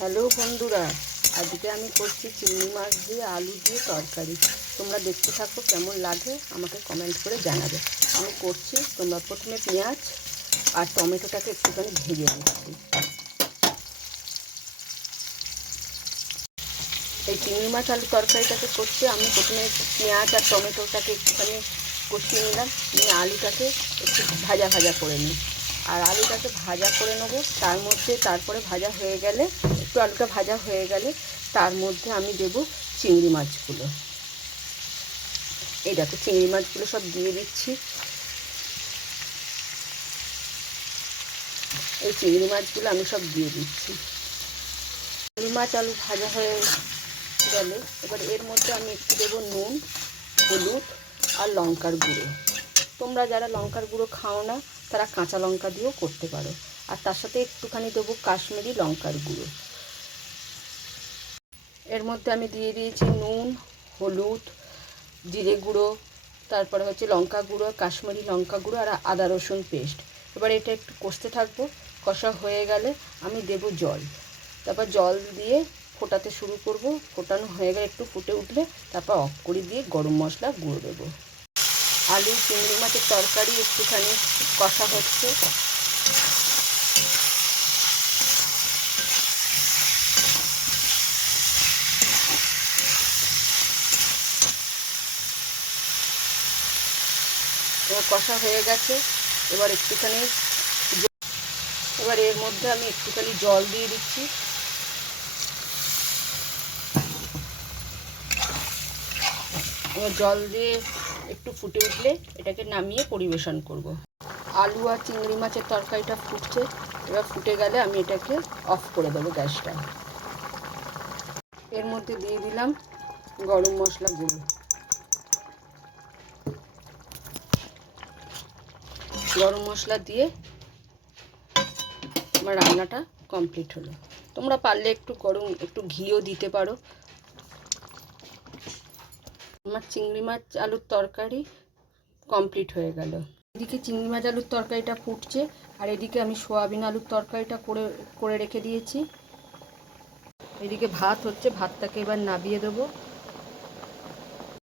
Hello বন্ধুরা, আজকে আমি করছি চিংড়ি মাছ দিয়ে আলু দিয়ে তরকারি। তোমরা দেখতে থাকো কেমন লাগে, আমাকে কমেন্ট করে জানাবে। আমি করছি, তোমরা প্রথমে পেঁয়াজ আর টমেটোটাকে একটুখানি ভেজে নিচ্ছি এই চিংড়ি মাছ আলু তরকারিটাকে করছি, আমি প্রথমে পেঁয়াজ আর টমেটোটাকে একটুখানি কষিয়ে নিলাম, নিয়ে আলুটাকে একটু ভাজা ভাজা করে নিই। আর আলুটাকে ভাজা করে নেব। তার মধ্যে তারপরে ভাজা হয়ে গেলে, একটু আলুটা ভাজা হয়ে গেলে তার মধ্যে আমি দেব চিংড়ি মাছগুলো। এই দেখো চিংড়ি মাছগুলো সব দিয়ে দিচ্ছি। এই চিংড়ি মাছগুলো আমি সব দিয়ে দিচ্ছি। চিংড়ি মাছ আলু ভাজা হয়ে গেলে, এবার এর মধ্যে আমি একটু দেবো নুন, হলুদ আর লঙ্কার গুঁড়ো। তোমরা যারা লঙ্কার গুঁড়ো খাও না, তারা কাঁচা লঙ্কা দিয়েও করতে পারো। আর তার সাথে একটুখানি দেবো কাশ্মীরি লঙ্কার গুঁড়ো। এর মধ্যে আমি দিয়ে দিয়েছি নুন, হলুদ, জিরে গুঁড়ো, তারপরে হচ্ছে লঙ্কা গুঁড়ো, কাশ্মীরি লঙ্কা গুঁড়ো আর আদা রসুন পেস্ট। এবার এটা একটু কষতে থাকব। কষা হয়ে গেলে আমি দেব জল। তারপর জল দিয়ে ফোটাতে শুরু করব। ফোটানো হয়ে গেলে একটু ফুটে উঠলে তারপর অফ করে দিয়ে গরম মশলা গুঁড়ো দেবো। আলু, চিংড়ি মাছের তরকারি, একটুখানি কষা হচ্ছে। কষা হয়ে গেছে। এবার একটুখানি এবার এর মধ্যে আমি একটুখানি জল দিয়ে দিচ্ছি। এবার জল দিয়ে একটু ফুটে উঠলে এটাকে নামিয়ে পরিবেশন করব। আলু আর চিংড়ি মাছের তরকারিটা ফুটছে, এবার ফুটে গেলে আমি এটাকে অফ করে দেবো গ্যাসটা। এর মধ্যে দিয়ে দিলাম গরম মশলা গুঁড়ো। গরম মশলা দিয়ে আমার রান্নাটা কমপ্লিট হলো। তোমরা পারলে একটু গরম, একটু ঘিও দিতে পারো। আমার চিংড়ি মাছ আলুর তরকারি কমপ্লিট হয়ে গেল। এদিকে চিংড়ি মাছ আলুর তরকারিটা ফুটছে, আর এদিকে আমি সোয়াবিন আলুর তরকারিটা করে করে রেখে দিয়েছি। এদিকে ভাত হচ্ছে, ভাতটাকে এবার নাবিয়ে দেবো।